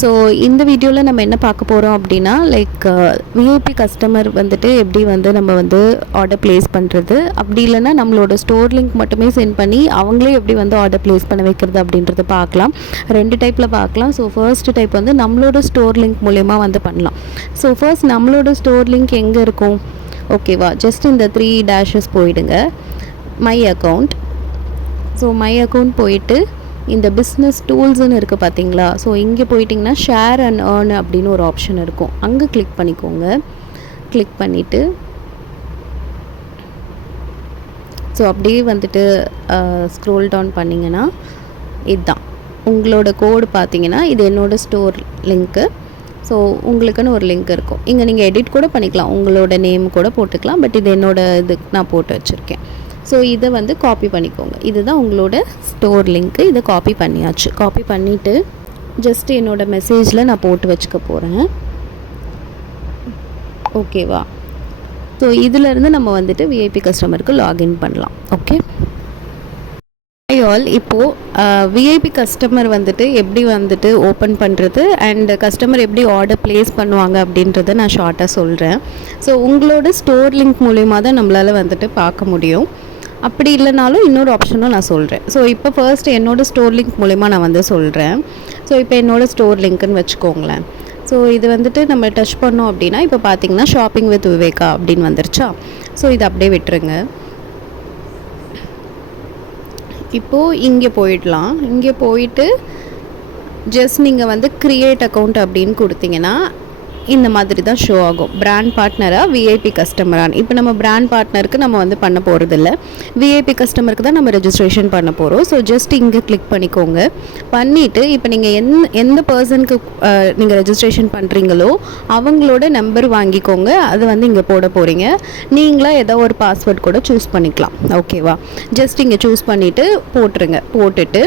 So இந்த வீடியோவில் நம்ம என்ன பார்க்க போகிறோம் அப்படின்னா லைக் விஐபி கஸ்டமர் வந்துட்டு எப்படி வந்து நம்ம வந்து ஆர்டர் ப்ளேஸ் பண்ணுறது, அப்படி இல்லைன்னா நம்மளோட ஸ்டோர் லிங்க் மட்டுமே சென்ட் பண்ணி அவங்களே எப்படி வந்து ஆர்டர் ப்ளேஸ் பண்ண வைக்கிறது அப்படின்றத பார்க்கலாம். 2 டைப்பில் பார்க்கலாம். ஸோ ஃபர்ஸ்ட் டைப் வந்து நம்மளோட ஸ்டோர் லிங்க் மூலயமா வந்து பண்ணலாம். ஸோ ஃபர்ஸ்ட் நம்மளோட ஸ்டோர் லிங்க் எங்கே இருக்கும்? ஓகேவா, ஜஸ்ட் இந்த 3 டேஷஸ் போயிடுங்க. My account. So my account போயிட்டு இந்த பிஸ்னஸ் டூல்ஸ்னு இருக்குது பார்த்தீங்களா? ஸோ இங்கே போயிட்டிங்கன்னா ஷேர் அண்ட் ஏர்ன் அப்படின்னு ஒரு ஆப்ஷன் இருக்கும். அங்கே கிளிக் பண்ணிக்கோங்க. கிளிக் பண்ணிவிட்டு ஸோ அப்படியே வந்துட்டு ஸ்க்ரோல் டவுன் பண்ணிங்கன்னா இதுதான் உங்களோட கோடு பார்த்தீங்கன்னா இது என்னோடய ஸ்டோர் லிங்க்கு. ஸோ உங்களுக்குன்னு ஒரு லிங்க் இருக்கும். இங்கே நீங்கள் எடிட் கூட பண்ணிக்கலாம், உங்களோட நேம் கூட போட்டுக்கலாம். பட் இது என்னோடய இது நான் போட்டு வச்சுருக்கேன். ஸோ இதை வந்து காப்பி பண்ணிக்கோங்க. இதுதான் உங்களோட ஸ்டோர் லிங்க்கு. இதை காப்பி பண்ணியாச்சு. காப்பி பண்ணிவிட்டு ஜஸ்ட் என்னோடய மெசேஜில் நான் போட்டு வச்சுக்க போகிறேன். ஓகேவா? ஸோ இதிலேருந்து நம்ம வந்துட்டு விஐபி கஸ்டமருக்கு லாகின் பண்ணலாம். Okay all. இப்போது விஐபி கஸ்டமர் வந்துட்டு எப்படி வந்துட்டு ஓப்பன் பண்ணுறது அண்ட் கஸ்டமர் எப்படி ஆர்டர் ப்ளேஸ் பண்ணுவாங்க அப்படின்றத நான் ஷார்ட்டாக சொல்கிறேன். ஸோ உங்களோட ஸ்டோர் லிங்க் மூலிமா தான் நம்மளால் வந்துட்டு பார்க்க முடியும். அப்படி இல்லைனாலும் இன்னொரு ஆப்ஷனும் நான் சொல்கிறேன். ஸோ இப்போ ஃபர்ஸ்ட் என்னோடய ஸ்டோர் லிங்க் மூலிமா நான் வந்து சொல்கிறேன். ஸோ இப்போ என்னோடய ஸ்டோர் லிங்க்குன்னு வச்சுக்கோங்களேன். ஸோ இது வந்துட்டு நம்ம டச் பண்ணோம் அப்படின்னா இப்போ பார்த்தீங்கன்னா ஷாப்பிங் வித் விவேகா அப்படின்னு வந்துருச்சா? ஸோ இது அப்படியே விட்டுருங்க. இப்போது இங்கே போயிடலாம். இங்கே போயிட்டு ஜஸ்ட் நீங்கள் வந்து க்ரியேட் அக்கௌண்ட் அப்படின்னு கொடுத்தீங்கன்னா இந்த மாதிரி தான் ஷோ ஆகும். பிராண்ட் பார்ட்னராக விஐபி கஸ்டமரான. இப்போ நம்ம பிராண்ட் பார்ட்னருக்கு நம்ம வந்து பண்ண போகிறதில்ல, விஐபி கஸ்டமருக்கு தான் நம்ம ரெஜிஸ்ட்ரேஷன் பண்ண போகிறோம். ஸோ ஜஸ்ட் இங்கே கிளிக் பண்ணிக்கோங்க. பண்ணிவிட்டு இப்போ நீங்கள் எந்த பர்சனுக்கு நீங்கள் ரெஜிஸ்ட்ரேஷன் பண்ணுறீங்களோ அவங்களோட நம்பர் வாங்கிக்கோங்க. அது வந்து இங்கே போட போகிறீங்க. நீங்களாக ஏதோ ஒரு பாஸ்வேர்ட் கூட சூஸ் பண்ணிக்கலாம். ஓகேவா? ஜஸ்ட் இங்கே சூஸ் பண்ணிவிட்டு போட்டுருங்க. போட்டுட்டு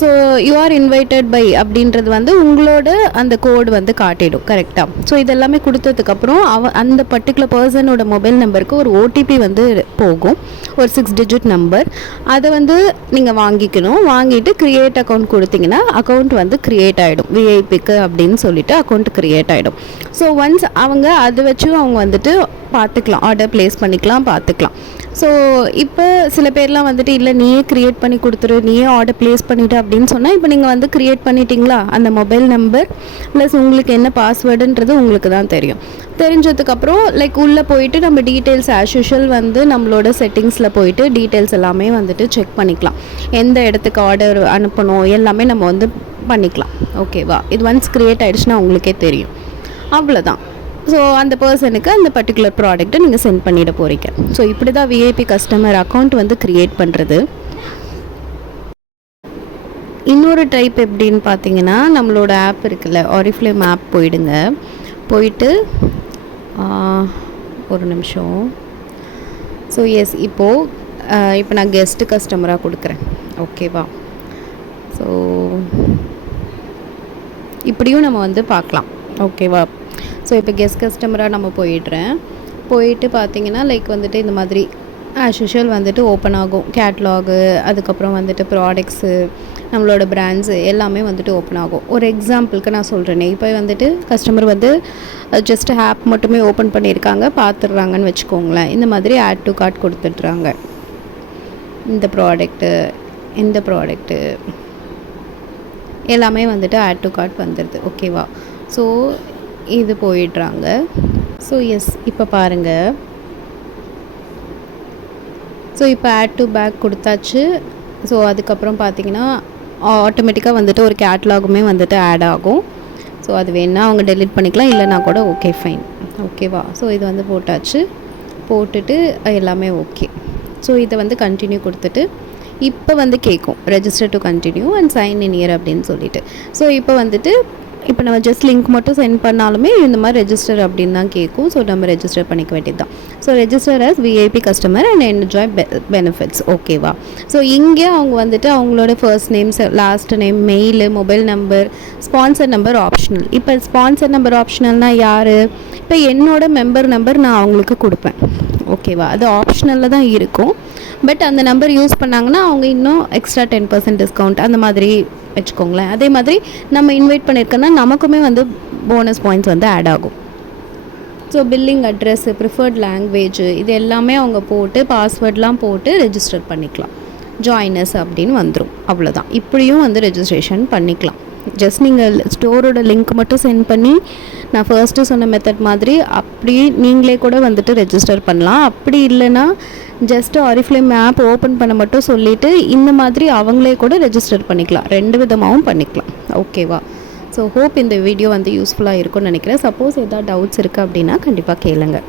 so you are invited by அப்படின்றது வந்து உங்களோட அந்த கோடு வந்து காட்டிடும். கரெக்டாக? ஸோ இதெல்லாமே கொடுத்ததுக்கப்புறம் அந்த பர்டிகுலர் பர்சனோட மொபைல் நம்பருக்கு ஒரு ஓடிபி வந்து போகும், ஒரு 6 டிஜிட் நம்பர். அதை வந்து நீங்கள் வாங்கிக்கணும். வாங்கிட்டு க்ரியேட் அக்கௌண்ட் கொடுத்தீங்கன்னா அக்கௌண்ட் வந்து க்ரியேட் ஆகிடும். விஐபிக்கு அப்படின்னு சொல்லிட்டு அக்கௌண்ட் க்ரியேட் ஆகிடும். ஸோ ஒன்ஸ் அவங்க அதை வச்சு அவங்க வந்துட்டு பார்த்துக்கலாம், ஆர்டர் ப்ளேஸ் பண்ணிக்கலாம், பார்த்துக்கலாம். ஸோ இப்போ சில பேர்லாம் வந்துட்டு இல்லை நீயே க்ரியேட் பண்ணி கொடுத்துரு, நீயே ஆர்டர் ப்ளேஸ் பண்ணிவிட்டு அப்படின்னு சொன்னால் இப்போ நீங்கள் வந்து க்ரியேட் பண்ணிட்டீங்களா? அந்த மொபைல் நம்பர் ப்ளஸ் உங்களுக்கு என்ன பாஸ்வேர்டுன்றது உங்களுக்கு தான் தெரியும். தெரிஞ்சதுக்கப்புறம் லைக் உள்ளே போயிட்டு நம்ம டீட்டெயில்ஸ் ஆஸ் யூஷுவல் வந்து நம்மளோட செட்டிங்ஸில் போயிட்டு டீட்டெயில்ஸ் எல்லாமே வந்துட்டு செக் பண்ணிக்கலாம். எந்த இடத்துக்கு ஆர்டர் அனுப்பணும் எல்லாமே நம்ம வந்து பண்ணிக்கலாம். ஓகேவா? இது ஒன்ஸ் க்ரியேட் ஆகிடுச்சுன்னா உங்களுக்கே தெரியும். அவ்வளோதான். ஸோ அந்த பர்சனுக்கு அந்த பர்டிகுலர் ப்ராடக்ட்டை நீங்கள் சென்ட் பண்ணிட போகிறீங்க. ஸோ இப்படி தான் விஐபி கஸ்டமர் அக்கௌண்ட் வந்து க்ரியேட் பண்ணுறது. இன்னொரு டைப் எப்படின்னு பார்த்தீங்கன்னா நம்மளோட ஆப் இருக்குல்ல, ஆரிஃப்ளேம் ஆப் போயிடுங்க. போயிட்டு ஒரு நிமிஷம். ஸோ எஸ், இப்போ நான் கெஸ்ட்டு கஸ்டமராக கொடுக்குறேன். ஓகேவா? ஸோ இப்படியும் நம்ம வந்து பார்க்கலாம். ஓகேவா? ஸோ இப்போ கெஸ்ட் கஸ்டமராக நம்ம போயிட்டு பார்த்தீங்கன்னா லைக் வந்துட்டு இந்த மாதிரி ஆஸ் யூஷுவல் வந்துட்டு ஓப்பன் ஆகும். கேட்லாகு, அதுக்கப்புறம் வந்துட்டு ப்ராடக்ட்ஸு, நம்மளோட பிராண்ட்ஸு எல்லாமே வந்துட்டு ஓப்பன் ஆகும். ஒரு எக்ஸாம்பிளுக்கு நான் சொல்கிறேனே, இப்போ வந்துட்டு கஸ்டமர் வந்து ஜஸ்ட் ஆப் மட்டுமே ஓப்பன் பண்ணியிருக்காங்க, பார்த்துடுறாங்கன்னு வச்சுக்கோங்களேன். இந்த மாதிரி ஆட் டு கார்ட் கொடுத்துட்றாங்க. இந்த ப்ராடக்ட்டு எல்லாமே வந்துட்டு ஆட் டு கார்ட் வந்துடுது. ஓகேவா? ஸோ இது போயிடுறாங்க. ஸோ எஸ், இப்போ பாருங்கள். ஸோ இப்போ ஆட் டு பேக் கொடுத்தாச்சு. ஸோ அதுக்கப்புறம் பார்த்தீங்கன்னா ஆட்டோமேட்டிக்காக வந்துட்டு ஒரு கேட்லாகுமே வந்துட்டு ஆட் ஆகும். ஸோ அது வேணால் அவங்க டெலிட் பண்ணிக்கலாம், இல்லைனா கூட ஓகே ஃபைன். ஓகேவா? ஸோ இது வந்து போட்டாச்சு. போட்டுட்டு எல்லாமே ஓகே. ஸோ இதை வந்து கண்டினியூ கொடுத்துட்டு இப்போ வந்து கேட்கும் register to continue and sign in here அப்படின்னு சொல்லிட்டு. ஸோ இப்போ நம்ம ஜஸ்ட் லிங்க் மட்டும் சென்ட் பண்ணாலுமே இந்த மாதிரி ரெஜிஸ்டர் அப்படின்னு தான் கேட்கும். ஸோ நம்ம ரெஜிஸ்டர் பண்ணிக்க வேண்டியது தான். So register as VIP customer and enjoy benefits. ஓகேவா? ஸோ இங்கே அவங்க வந்துட்டு அவங்களோட first name, last name, mail, mobile number, sponsor number optional. இப்போ ஸ்பான்சர் நம்பர் ஆப்ஷனல்னால் யார்? இப்போ என்னோட மெம்பர் நம்பர் நான் அவங்களுக்கு கொடுப்பேன். ஓகேவா? அது ஆப்ஷனலில் தான் இருக்கும். பட் அந்த நம்பர் யூஸ் பண்ணாங்கன்னா அவங்க இன்னும் எக்ஸ்ட்ரா 10% டிஸ்கவுண்ட் அந்த மாதிரி வச்சுக்கோங்களேன். அதே மாதிரி நம்ம இன்வைட் பண்ணியிருக்கோன்னா நமக்குமே வந்து போனஸ் பாயிண்ட்ஸ் வந்து ஆட் ஆகும். So billing address, preferred language இது எல்லாமே அவங்க போட்டு பாஸ்வேர்ட்லாம் போட்டு ரெஜிஸ்டர் பண்ணிக்கலாம். ஜாயினர்ஸ் அப்படின்னு வந்துடும். அவ்வளோதான். இப்படியும் வந்து ரெஜிஸ்ட்ரேஷன் பண்ணிக்கலாம். ஜஸ்ட் நீங்கள் ஸ்டோரோட லிங்க் மட்டும் சென்ட் பண்ணி நான் ஃபர்ஸ்ட்டு சொன்ன மெத்தட் மாதிரி அப்படி நீங்களே கூட வந்துட்டு ரெஜிஸ்டர் பண்ணலாம். அப்படி இல்லைன்னா ஜஸ்ட்டு ஆரிஃப்ளேம் ஆப் ஓப்பன் பண்ண மட்டும் சொல்லிவிட்டு இந்த மாதிரி அவங்களே கூட ரெஜிஸ்டர் பண்ணிக்கலாம். 2 விதமாகவும் பண்ணிக்கலாம். ஓகேவா? ஸோ ஹோப் இந்த வீடியோ வந்து யூஸ்ஃபுல்லாக இருக்கும்னு நினைக்கிறேன். சப்போஸ் எதாவது டவுட்ஸ் இருக்குது அப்படின்னா கண்டிப்பாக கேளுங்க.